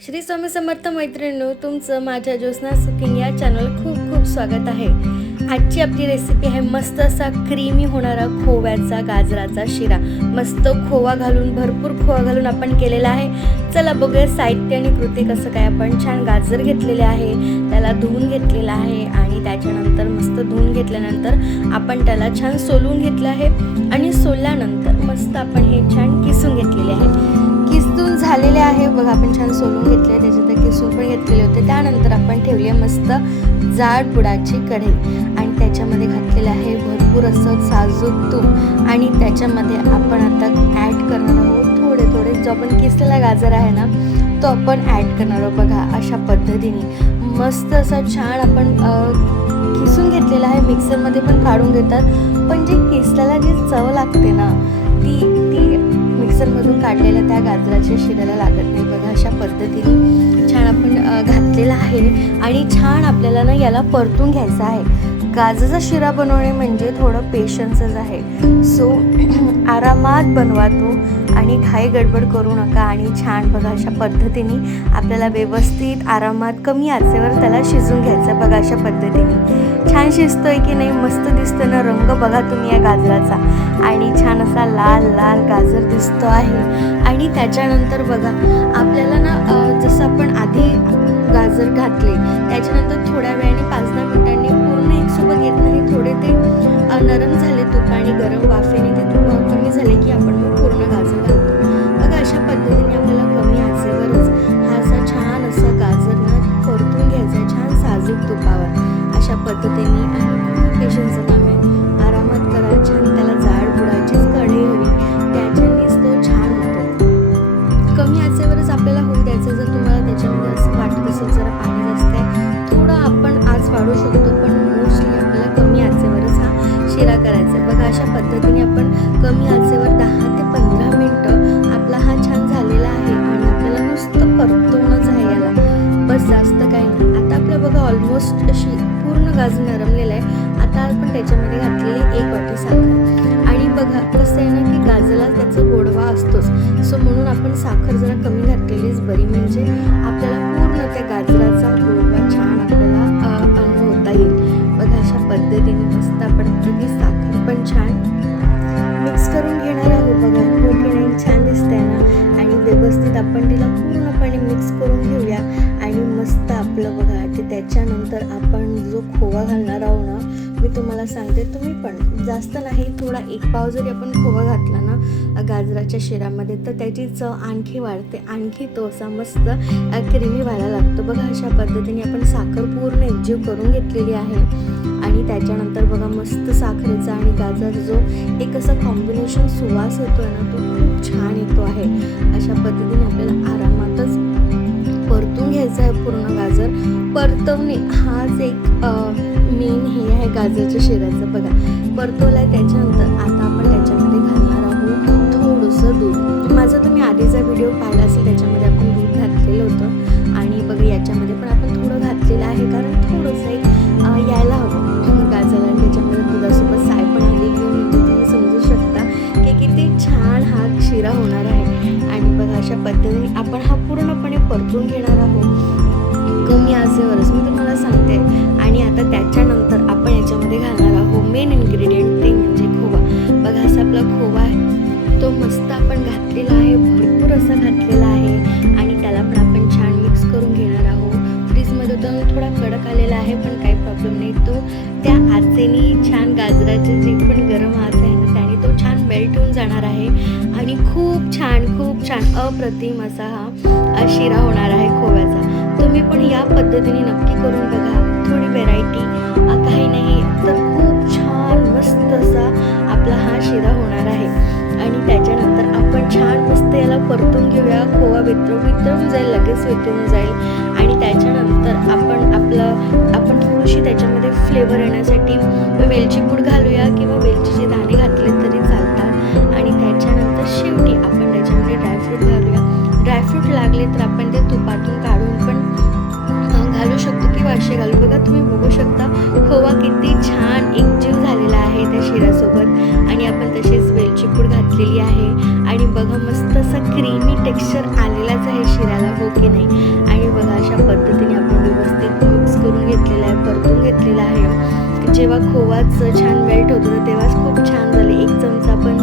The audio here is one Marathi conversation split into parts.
श्री स्वामी समर्थ मैत्रिणींनो, तुमचं माझ्या ज्योत्स्ना कुकिंग या चॅनल खूप खूप स्वागत आहे। आजची आपली रेसिपी आहे मस्त असा क्रीमी होणारा खोव्याचा गाजराचा शिरा। मस्त खोवा घालून, भरपूर खोवा घालून आपण केलेला आहे। चला बघूया साहित्य आणि कृती कसं काय। आपण छान गाजर घेतलेले आहे, त्याला धुवून घेतलेला आहे आणि त्याच्यानंतर मस्त धुवून घेतल्यानंतर आपण त्याला छान सोलून घेतलं आहे आणि सोलल्यानंतर मस्त आपण हे छान किसून घेतलेले आहे। किसून झालेले आहे बघा, आपण छान सोलून घेतले, त्याच्यात किसून पण घेतलेले होते। त्यानंतर आपण ठेवली मस्त जाड बुडाची कढई आणि त्याच्यामध्ये घातलेलं आहे भरपूर असं साजूक तूप आणि त्याच्यामध्ये आपण आता ॲड करणार आहोत थोडे जो आपण किसलेला गाजर आहे ना तो आपण ॲड करणार आहोत। बघा अशा पद्धतीने मस्त असं छान आपण किसून घेतलेलं आहे। मिक्सरमध्ये पण काढून घेतात, पण जे किसल्याला जी चव लागते ना ती मिक्सरमधून काढलेल्या त्या गाजराच्या शिऱ्याला लागत नाही। बघा अशा पद्धतीने छान आपण घातलेला आहे आणि छान आपल्याला ना याला परतून घ्यायचं आहे। गाजराचा शिरा बनवणे म्हणजे थोडं पेशन्सच आहे, सो आरामात बनवा तो आणि घाई गडबड करू नका। आणि छान बघा अशा पद्धतीने आपल्याला व्यवस्थित आरामात कमी आचेवर त्याला शिजून घ्यायचं। बघा अशा पद्धतीने छान शिजतोय की नाही, मस्त दिसतोय ना रंग बघा तुम्ही या गाजराचा, आणि छान असा लाल लाल गाजर दिसतो आहे। आणि त्याच्यानंतर बघा आपल्याला ना जसं आपण आधी गाजर घातले त्याच्यानंतर थोड्या वेळाने 5-10 मिनिटांनी पूर्ण एकसोबत येत नाही, थोडे ते नरम झाले तूप आणि गरम वाफेने ते तूप कमी झाले की आपण मग पूर्ण गाजर घालतो। बघा अशा पद्धतीने आपल्याला कमी आचेवरच हा असा छान असा गाजर ना परतून घ्यायचा आहे, छान साजूक तुपावर अशा पद्धतीने। आणि पेशन्सचं काम आहे, आरामात करा। छान त्याला जाड बुडाचीच कढई हवी, त्याच्यानेच तो छान होतो। कमी आचेवरच आपल्याला होऊ द्यायचं। जर तुम्हाला त्याच्यामध्ये असं वाटत असेल जरा पाणी जास्त आहे, थोडं आपण आच वाढवू शकतो, पण मोस्टली आपल्याला कमी आचेवरच हा शिरा करायचा आहे। बघा अशा पद्धतीने आपण कमी आचेवर 10 ते 15 मिनिटं आपला हा छान झालेला आहे आणि आपल्याला नुसतं परतवणंच आहे याला, बस जास्त काही नाही। आता आपलं बघा ऑलमोस्ट अशी पूर्ण गाजर नरमलेलं आहे। आता आपण त्याच्यामध्ये घातलेली 1 वाटी साखर, आणि बघा कसं आहे ना की गाजराला त्याचा गोडवा असतोच, सो म्हणून आपण साखर जरा कमी घातलेलीच बरी, म्हणजे आपल्याला पूर्ण त्या गाजराचा गोडवा छान आपल्याला अनुभवता येईल। बघा अशा पद्धतीने मस्त आपण ती साखर पण छान मिक्स करून घेणार आहोत। बघा हो की नाही, छान दिसतंय ना, आणि व्यवस्थित आपण तिला पूर्णपणे मिक्स करून घेऊया आणि मस्त आपलं बघा की त्याच्यानंतर आपण जो खोवा घालणार आहोत ना, मी तुम्हाला सांगते तुम्ही पण जास्त नाही, थोडा 1 पाव जरी आपण खोवा घातला ना गाजराच्या शिऱ्यामध्ये तर त्याची चव आणखी वाढते, आणखी तो असा मस्त क्रीमी व्हायला लागतो। बघा अशा पद्धतीने आपण साखर पूर्ण एकजीव करून घेतलेली आहे आणि त्याच्यानंतर बघा मस्त साखरेचा आणि गाजर जो एक असा कॉम्बिनेशन सुवास येतो आहे ना तो खूप छान येतो आहे। अशा पद्धतीने आपल्याला आरामातच परतून घ्यायचं आहे पूर्ण गाजर। परतवणे हाच एक मेन हे आहे गाजराच्या शिऱ्याचं। बघा परतवलं आहे, त्याच्यानंतर आता आपण त्याच्यामध्ये घालणार आहोत थोडंसं दूध। माझा तुम्ही आधीचा व्हिडिओ पाहिला असेल, त्याच्यामध्ये आपण दूध घातलेलं होतं आणि बघा याच्यामध्ये पण आपण थोडं घातलेलं आहे, कारण थोडंसं एक यायला हवं गाजर, आणि त्याच्यामध्ये दुधासोबत साय पण आलेली आहे, म्हणजे तुम्ही समजू शकता की किती छान हा शिरा होणार आहे। आणि बघा अशा पद्धतीने आपण हा पूर्णपणे परतून घेणार आहोत कमी आचेवरच, मी तुम्हाला सांगते। आणि आता त्याच्यानंतर आपण याच्यामध्ये घालणार आहोत मेन इन्ग्रेडियंट, ते म्हणजे खोवा। बघा असा आपला खोवा आहे तो मस्त आपण घातलेला आहे, भरपूर असा घातलेला आहे आणि त्याला पण आपण छान मिक्स करून घेणार आहोत। फ्रीजमध्ये तो थोडा कडक आलेला आहे, पण काही प्रॉब्लेम नाही, तो त्या आचेने छान गाजराचे जे पण गरम आच आहे ना त्याने तो छान मेल्ट होऊन जाणार आहे आणि खूप छान अप्रतिम असा हा शिरा होणार आहे खोव्याचा। तुम्ही पण या पद्धतीने नक्की करून बघा, थोडी व्हेरायटी काही नाही तर खूप छान मस्त असा आपला हा शिरा होणार आहे। आणि त्याच्यानंतर आपण छान मस्त याला परतून घेऊया, खोवा वितळून जाईल, लगेच वितळून जाईल। आणि त्याच्यानंतर आपण थोडीशी त्याच्यामध्ये फ्लेवर येण्यासाठी वेलची पूड घालूया किंवा वेलचीचे दाणे घातले तरी चालतात। आणि त्याच्यानंतर शेवटी आपण त्याच्यामध्ये ड्रायफ्रूट घालूया, ड्रायफ्रूट लागले तर आपण ते तुपातून काढून पण घालू शकतो किंवा असे घालू। बघा तुम्ही बघू शकता खोवा किती छान एकजीव झालेला आहे त्या शिऱ्यासोबत, आणि आपण तसेच वेलची पूड घातलेली आहे आणि बघा मस्त असा क्रीमी टेक्स्चर आलेलाच आहे शिऱ्याला, हो की नाही। जेव्हा खोवाचं छान मेल्ट होत होतं तेव्हाच खूप छान झाले. 1 चमचा पण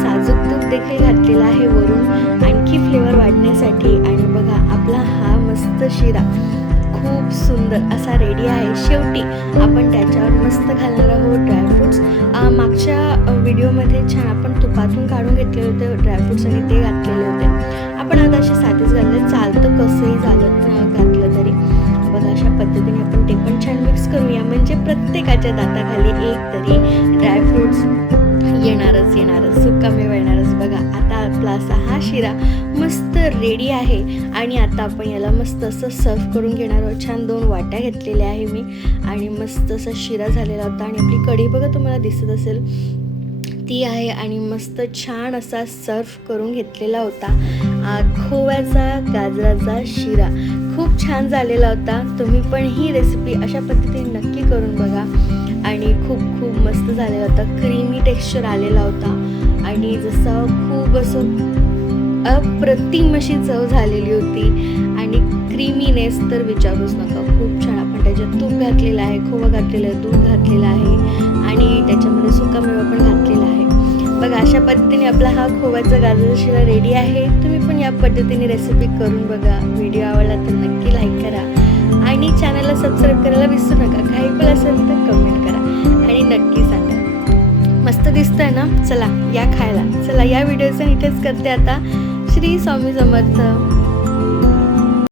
साजूक तूप देखील घातलेला आहे वरून आणखी फ्लेवर वाढण्यासाठी. आणि बघा आपला हा मस्त शिरा खूप सुंदर असा रेडी आहे. शेवटी आपण त्याच्यावर मस्त घालणार आहोत ड्रायफ्रूट्स. मागच्या व्हिडिओमध्ये छान आपण तुपातून काढून घेतले होते ड्रायफ्रूट्स आणि ते घातलेले होते. आपण आता असे साधेच घातले चालतं, कसंही झालं घातलं तरी. बघा अशा पद्धतीने आपण ते पण छान मिक्स करूया, म्हणजे प्रत्येकाच्या दाताखाली एक तरी ड्रायफ्रूट्स येणारच, सुकामेवा येणारच. बघा आता आपला असा हा शिरा मस्त रेडी आहे. आणि आता आपण याला मस्त असं सर्व करून घेणार आहोत. छान 2 वाट्या घेतलेल्या आहे मी आणि मस्त असा शिरा झालेला होता. आणि आपली कढई बघा तुम्हाला दिसत असेल ती आहे आणि मस्त छान असा सर्व करून घेतलेला होता खोव्याचा गाजराचा शिरा. खूप छान झालेला होता. तुम्ही पण ही रेसिपी अशा पद्धतीने नक्की करून बघा. आणि खूप खूप मस्त झालेला होता. क्रीमी टेक्स्चर आलेला होता आणि जसं खूप असं अप्रतिम अशी चव झालेली होती. आणि क्रीमीनेस तर विचारूच नका, खूप छान. आपण त्याच्यात तूप घातलेलं आहे, खोवा घातलेलं आहे, दूध घातलेलं आहे आणि त्याच्यामध्ये सुकामेवा पण घातलेला आहे. बघा अशा पद्धतीने आपला हा खोव्याचा गाजराचा शिरा रेडी आहे. तुम्ही पण या पद्धतीने रेसिपी करून बघा. व्हिडिओ आवडला तर नक्की लाईक करा आणि चॅनलला सबस्क्राईब करायला विसरू नका. काही पण असेल तर कमेंट करा आणि नक्की सांगा. मस्त दिसतंय ना? चला या खायला. चला या व्हिडिओचं इथेच करते आता. श्री स्वामी समर्थ.